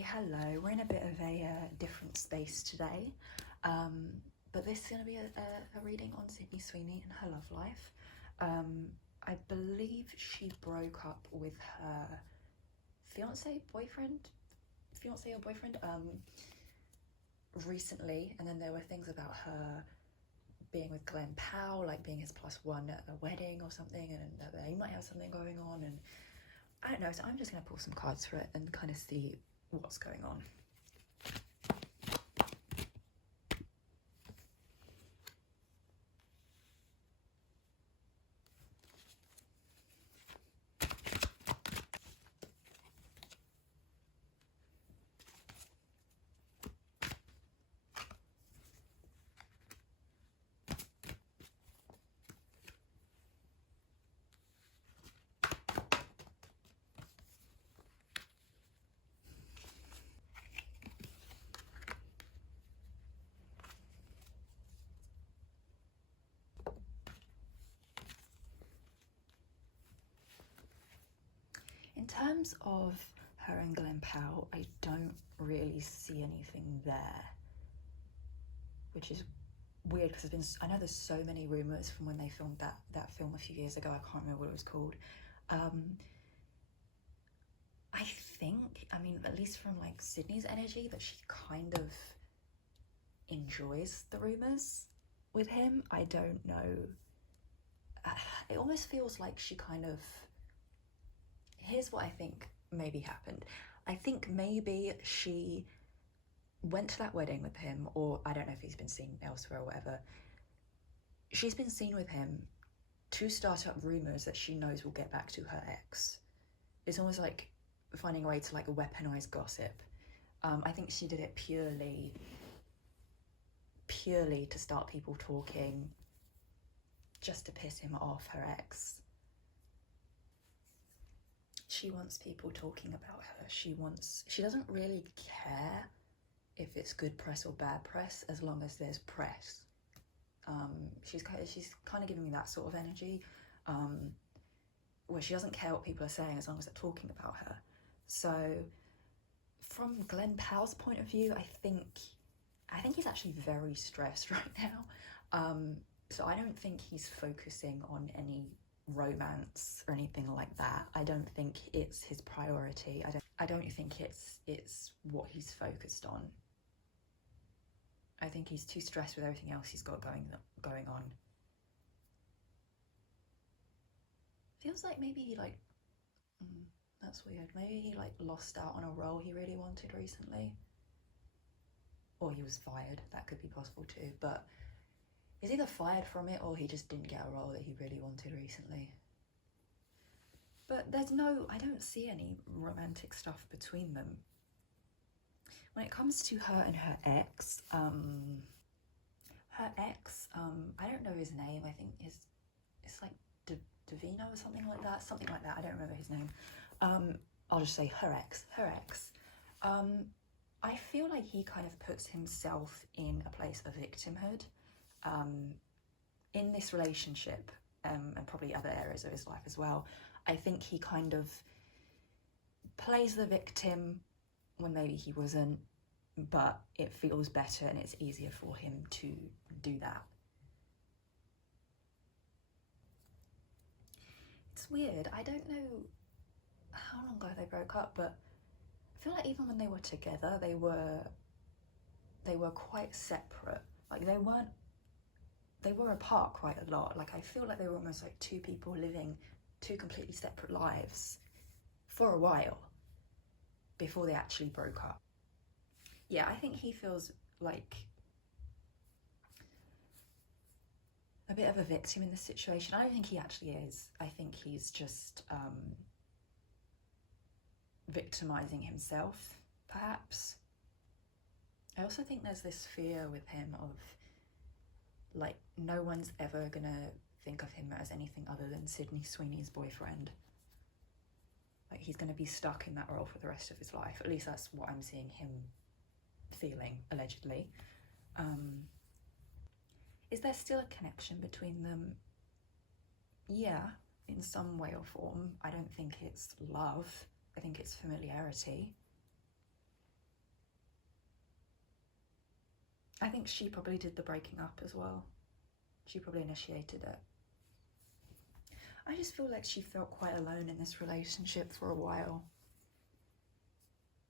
Hey, hello. We're in a bit of a different space today, but this is going to be a reading on Sydney Sweeney and her love life. I believe she broke up with her fiance or boyfriend recently, and then there were things about her being with Glenn Powell, like being his +1 at a wedding or something, and that they might have something going on, and I don't know, so I'm just going to pull some cards for it and kind of see what's going on. In terms of her and Glenn Powell, I don't really see anything there, which is weird because I know there's so many rumours from when they filmed that film a few years ago. I can't remember what it was called. I think, at least from like Sydney's energy, that she kind of enjoys the rumours with him. I don't know. It almost feels like she kind of... Here's what I think maybe happened. I think maybe she went to that wedding with him, or I don't know if he's been seen elsewhere or whatever. She's been seen with him to start up rumours that she knows will get back to her ex. It's almost like finding a way to like weaponize gossip. I think she did it purely to start people talking, just to piss him off, her ex. She wants people talking about her. She doesn't really care if it's good press or bad press, as long as there's press. She's kind of giving me that sort of energy, where she doesn't care what people are saying as long as they're talking about her. So from Glenn Powell's point of view, I think he's actually very stressed right now. So I don't think he's focusing on any romance or anything like that. I don't think it's his priority. I don't think it's what he's focused on. I think he's too stressed with everything else he's got going on. Feels like maybe he that's weird. Maybe he lost out on a role he really wanted recently. Or he was fired, that could be possible too, but he's either fired from it or he just didn't get a role that he really wanted recently. But I don't see any romantic stuff between them. When it comes to her and her ex, I don't know his name. I think it's like Davino or something like that. I don't remember his name. I'll just say her ex. I feel like he kind of puts himself in a place of victimhood in this relationship, and probably other areas of his life as well. I think he kind of plays the victim when maybe he wasn't, but it feels better and it's easier for him to do that. It's weird. I don't know how long ago they broke up, but I feel like even when they were together, they were quite separate. Like they were apart quite a lot. Like I feel like they were almost like two people living two completely separate lives for a while before they actually broke up. Yeah, I think he feels like a bit of a victim in this situation. I don't think he actually is. I think he's just victimizing himself, perhaps. I also think there's this fear with him of like no one's ever gonna think of him as anything other than Sydney Sweeney's boyfriend. Like he's gonna be stuck in that role for the rest of his life. At least that's what I'm seeing him feeling, allegedly. Is there still a connection between them? Yeah, in some way or form. I don't think it's love. I think it's familiarity. I think she probably did the breaking up as well. She probably initiated it. I just feel like she felt quite alone in this relationship for a while.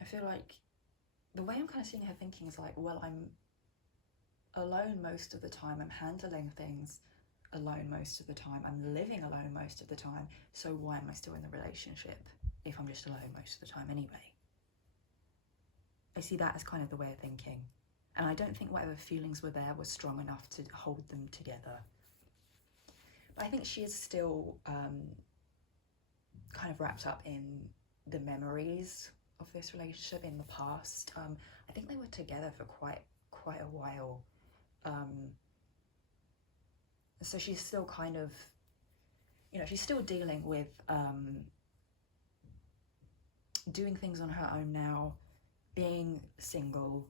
I feel like the way I'm kind of seeing her thinking is like, well, I'm alone most of the time, I'm handling things alone most of the time, I'm living alone most of the time, so why am I still in the relationship if I'm just alone most of the time anyway? I see that as kind of the way of thinking, and I don't think whatever feelings were there was strong enough to hold them together. But I think she is still kind of wrapped up in the memories of this relationship in the past. I think they were together for quite a while. So she's still kind of, you know, she's still dealing with doing things on her own now, being single,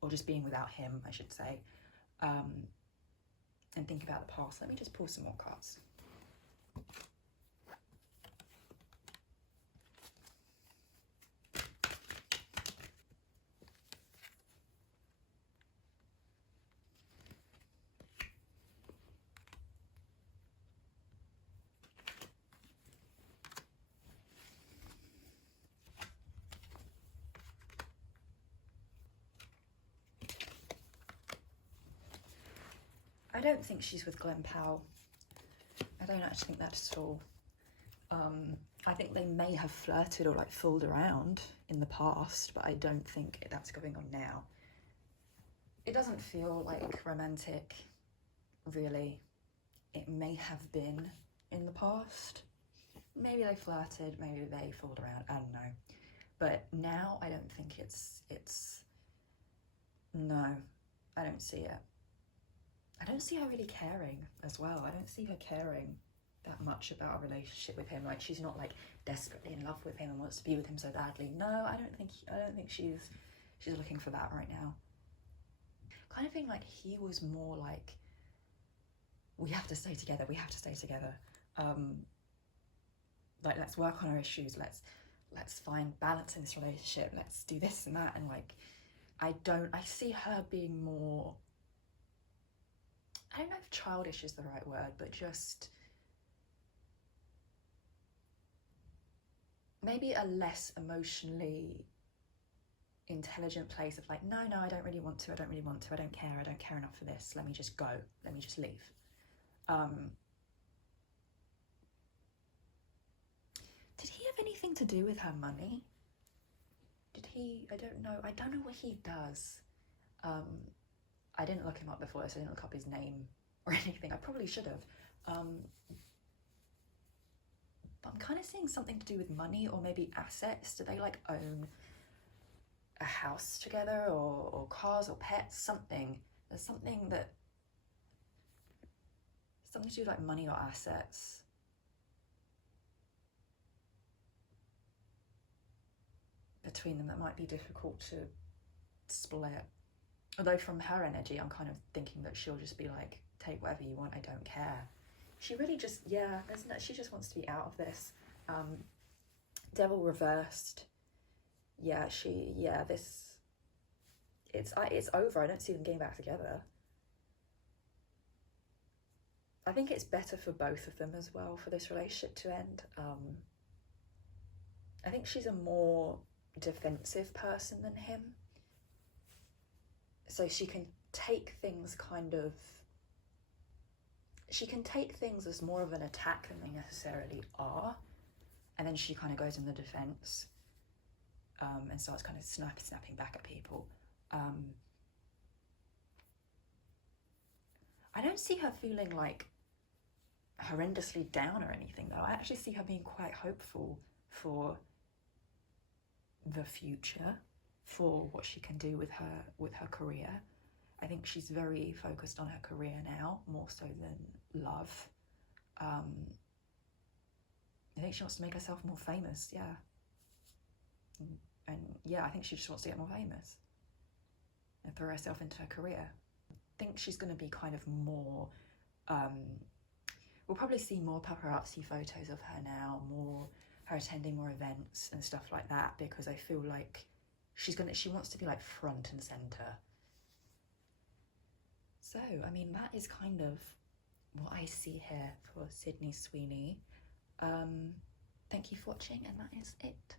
or just being without him, I should say, and think about the past. Let me just pull some more cards. I don't think she's with Glenn Powell. I don't actually think that at all. I think they may have flirted or like fooled around in the past, but I don't think that's going on now. It doesn't feel like romantic, really. It may have been in the past. Maybe they flirted, maybe they fooled around, I don't know. But now I don't think it's no, I don't see it. I don't see her really caring as well. I don't see her caring that much about a relationship with him. Like, she's not like desperately in love with him and wants to be with him so badly. No, I don't think she's looking for that right now. Kind of thing like he was more like, we have to stay together, we have to stay together. Like, let's work on our issues, let's find balance in this relationship, let's do this and that. And like, I see her being more, I don't know if childish is the right word, but just maybe a less emotionally intelligent place of like, no, I don't really want to, I don't care enough for this, let me just go, let me just leave. Did he have anything to do with her money? Did he? I don't know what he does. I didn't look him up before this, I didn't look up his name or anything. I probably should have. But I'm kind of seeing something to do with money or maybe assets. Do they like own a house together or cars or pets? Something. There's something to do with like money or assets. Between them that might be difficult to split. Although from her energy, I'm kind of thinking that she'll just be like, take whatever you want, I don't care. She really just, she just wants to be out of this. Devil reversed. It's over. I don't see them getting back together. I think it's better for both of them as well, for this relationship to end. I think she's a more defensive person than him. So she can take things as more of an attack than they necessarily are. And then she kind of goes in the defense and starts kind of snapping back at people. I don't see her feeling like horrendously down or anything though. I actually see her being quite hopeful for the future, for what she can do with her career. I think she's very focused on her career now, more so than love. I think she wants to make herself more famous, I think she just wants to get more famous and throw herself into her career. I think she's going to be kind of more, we'll probably see more paparazzi photos of her now, more her attending more events and stuff like that, because I feel like she wants to be like front and center. So, I mean, that is kind of what I see here for Sydney Sweeney. Thank you for watching, and that is it.